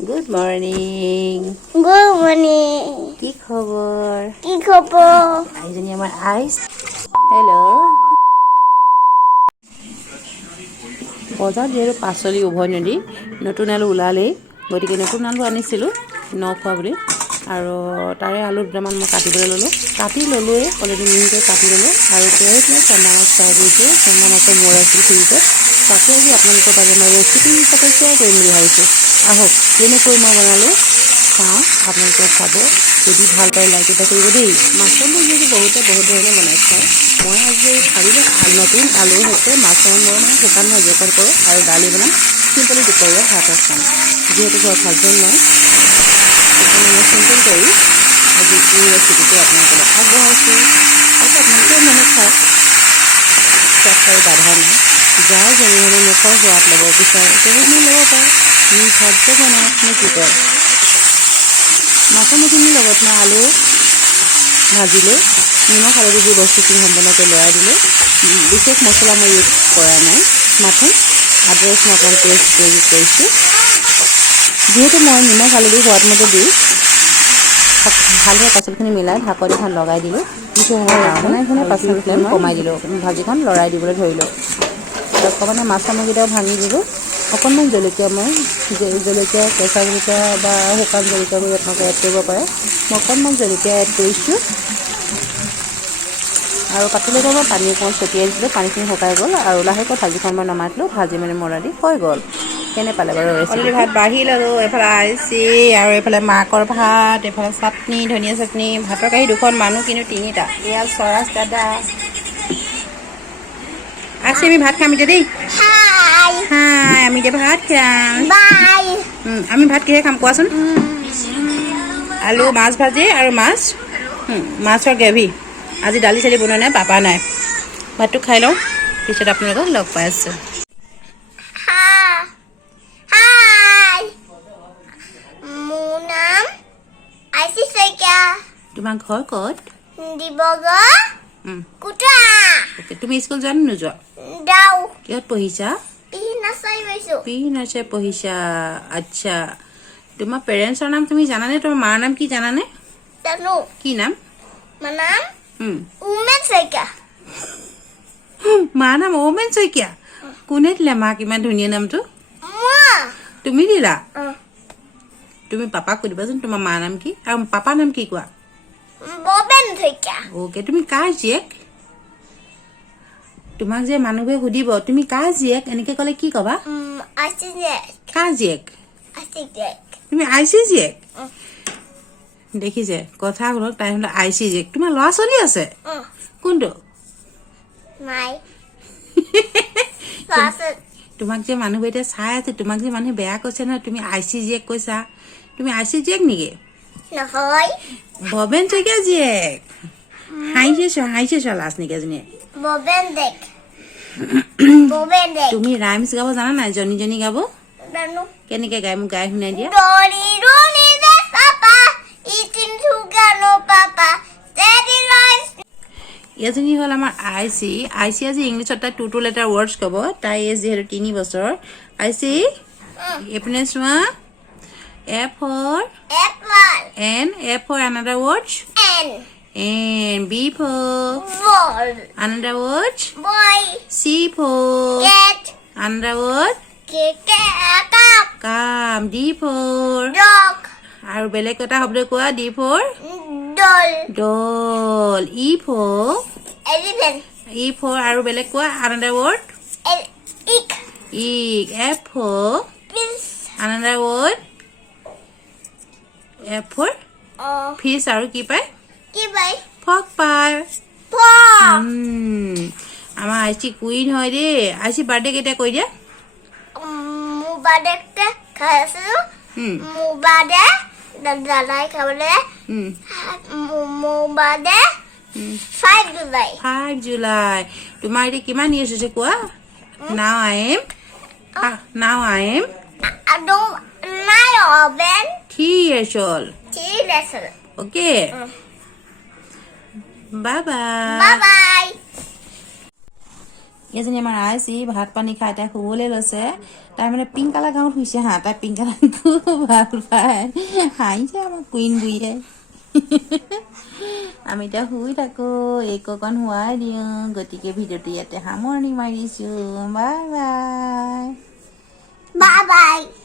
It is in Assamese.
Good morning. Good morning. কি খবৰ? কি খবৰ? আইজনী আমাৰ আইচ। হেল্ল'। বজাৰত যিহেতু পাচলি উভৈনদী নতুন আলু ওলালেই, গতিকে নতুন আলু আনিছিলোঁ নখোৱা বুলি। আৰু তাৰে আলু দুটামান মই কাটিবলৈ ল'লোঁ। কাটি ল'লোৱেই, অলৰেডি মিহিকৈ কাটি ল'লোঁ। আৰু কেৰাহীত মই চন্দা মাছ ফ্ৰাই কৰিছোঁ। চন্দা মাছৰ মূৰ আছিল ফ্ৰিজত। তাকে আজি আপোনালোকৰ বাবে মই ৰেচিপি হিচাপে শ্বেয়াৰ কৰিম বুলি ভাবিছোঁ। আহক কেনেকৈ মই বনালোঁ চাওঁ, আপোনালোকে চাব। যদি ভাল পায় লাইক এটা কৰিব দেই। মাছৰ মূৰ যিহেতু বহুতে বহুত ধৰণে বনাই খায়, মই আজি ভাবিলোঁ নতুন আলুৰ সৈতে মাছৰ মূৰ মানে শুকান ভাজি এখন কৰোঁ আৰু দালি বনাম। চিম্পলি দুপৰীয়া ভাত খাম, যিহেতু ঘৰত হাজবেণ্ড নাই। সেইকাৰণে মই চিম্পল কৰি আজি এই ৰেচিপিটো আপোনালোকলৈ আগবঢ়াইছোঁ। আৰু আপোনালোকে মনে খাওক, চৰকাৰী বাধা নাই। যাৰ যেনেধৰণে মুখৰ সোৱাদ ল'ব বিচাৰে সেইখিনি ল'ব পাৰে। নিজ ঘৰতে বনাওক নে কি কয়। মাছৰ মুখিখিনিৰ লগত মই আলু ভাজিলোঁ, নিমখ হালধি দি বস্তুখিনি সম্পূৰ্ণকৈ লৰাই দিলোঁ। বিশেষ মছলা মই ইউজ কৰা নাই, মাথো আদা ৰচুন অকণমান পেষ্ট ইউজ কৰিছোঁ। যিহেতু মই নিমখ হালধি সোৱাদমতে দি ভালদৰে পাচলিখিনি মিলাই ঢাকনি এখন লগাই দিলোঁ। কিছু সময় কাৰণে পাচলি ফ্লেম কমাই দিলোঁ, ভাজিখন লৰাই দিবলৈ ধৰিলোঁ। অকণমান মাছৰ মুখিকেইটাও ভাঙি দিলোঁ। অকণমান জলকীয়া মই জলকীয়া কেঁচা জলকীয়া বা শুকান জলকীয়া কৰি আপোনালোকে এড কৰিব পাৰে। মই অকণমান জলকীয়া এড কৰিছোঁ। আৰু পাতলীয়াকৈ মই পানী অকণমান ছটিয়াই দিছিলোঁ। পানীখিনি শুকাই গ'ল আৰু লাহেকৈ ভাজিখন মই নমাই দিলোঁ। ভাজি মানে মৰা দি হৈ গ'ল। কেনে পালে বাৰু ৰেচিপি? ভাত বাঢ়ি ল'লোঁ। এইফালে আইচি আৰু এইফালে মাকৰ ভাত, এইফালে চাটনি, ধনিয়া চাটনি। ভাতৰ কাঁহী দুখন, মানুহ কিন্তু তিনিটা। এয়া স্বৰাজ দাদা। আছে আমি ভাত খাম এতিয়া দেই। হাই, আমি এতিয়া ভাত খাম। বাই। আমি ভাত কিহে খাম কোৱাচোন? আলু মাছ ভাজি আৰু মাছৰ গ্ৰেভি। আজি দালি চালি বনোৱা নাই, পাপা নাই। ভাতটো খাই লওঁ, পিছত আপোনালোকক লগ পাই আছোঁ। হাই। মোৰ নাম আইচি শইকীয়া। তোমাৰ ঘৰ ক'ত? ডিব্ৰুগড় কুটা। তুমি স্কুল যোৱা নে নোযোৱা? দাও। কিহত পঢ়িছা? পি নাৰ্চাৰী পঢ়িছা। আচ্ছা, তোমাৰ পেৰেণ্টছৰ নাম তুমি জানানে? তোমাৰ মাৰ নাম কি জানানে? জানো। কি নাম? মাৰ নাম উমেন শইকীয়া। মাৰ নাম ওমেন শইকীয়া। কোনে দিলে মাক ইমান ধুনীয়া নামটো? তুমি দিলা? তুমি পাপাক সুধিবাচোন তোমাৰ মাৰ নাম কি আৰু পাপাৰ নাম কি কোৱা? ববেন শইকীয়া। অ'কে, তুমি কাৰ জীয়েক? তোমাক যে মানুহবোৰে সুধিব তুমি কাৰ জীয়েক, এনেকে ক'লে কি ক'বা? আইচি জীয়েক। কাৰ জীয়েক? আইচি জীয়েক। তুমি আইচি জীয়েক? দেখিছে, কথা শুনক, তাই হ'লে আইচি জীয়েক। তোমাৰ ল'ৰা ছোৱালী আছে? কোনটো? নাই। তোমাক যে মানুহবোৰে এতিয়া চাই আছে, তোমাক যে মানুহে বেয়া কৈছে নহয়, তুমি আইচি জীয়েক কৈছা। তুমি আইচি জীয়েক নেকি? নহয়। ভৱেন শইকীয়া জীয়েক। হাঁহিছে লাজ নেকি এজনীয়ে? ববেন দেখ। ববেন দেখ। তুমি ৰাইমছ গাব জানা নাই? জনী গাব জানো। কেনেকে গাই মোক গাই শুনাই দিয়া। ডৰি ৰুনি দে পাপা ইটিন সুগানো পাপা ষ্টেডি লাইফ। এজনী হ'ল আমাৰ আইচি আজি ইংলিছত তাই 2 লেটাৰ ৱৰ্ডছ ক'ব। তাই এজ যিহেতু 3 বছৰ। আইচি এইপিনে চোৱা। A for apple. A for another words. And B for ball. another word. Boy. C for Cat. another word. Cup. Calm. D for Dog. আৰু বেলেগ এটা শব্দ কোৱা। D for doll. E for elephant. E for আৰু বেলেগ কোৱা another word. Egg. F for Fish. another word. F for fish আৰু কি পায়? কি পায়? ফক পায়। আমাৰ আইচি কুইন হয় দেই। আইচি বাৰ্থডে কেতিয়া কৈ দিয়া? মোৰ বাৰ্থডে খাই আছো। মোৰ বাৰ্থডে দাদাই খাবলৈ। মোৰ বাৰ্থডে 5 জুলাই। 5 জুলাই। তোমাৰ এতিয়া কিমান ইয়াৰ্ছ হৈছে কোৱা? Now I am 3 years old. Okay. Bye bye. এজনী আমাৰ আইচি ভাত পানী খাই তাই শুবলৈ লৈছে তাই মানে পিংক কালাৰ গাঁৱত শুইছে হা তাই পিংক কালাৰ খুব ভাল পায় হাঁহিছে আমাৰ কুইন বুঢ়ীয়ে আমি এতিয়া শুই থাকোঁ এইক অকণ শুৱাই দিওঁ গতিকে ভিডিঅ'টো ইয়াতে সামৰণি মাৰিছোঁ বাই বাই Bye bye.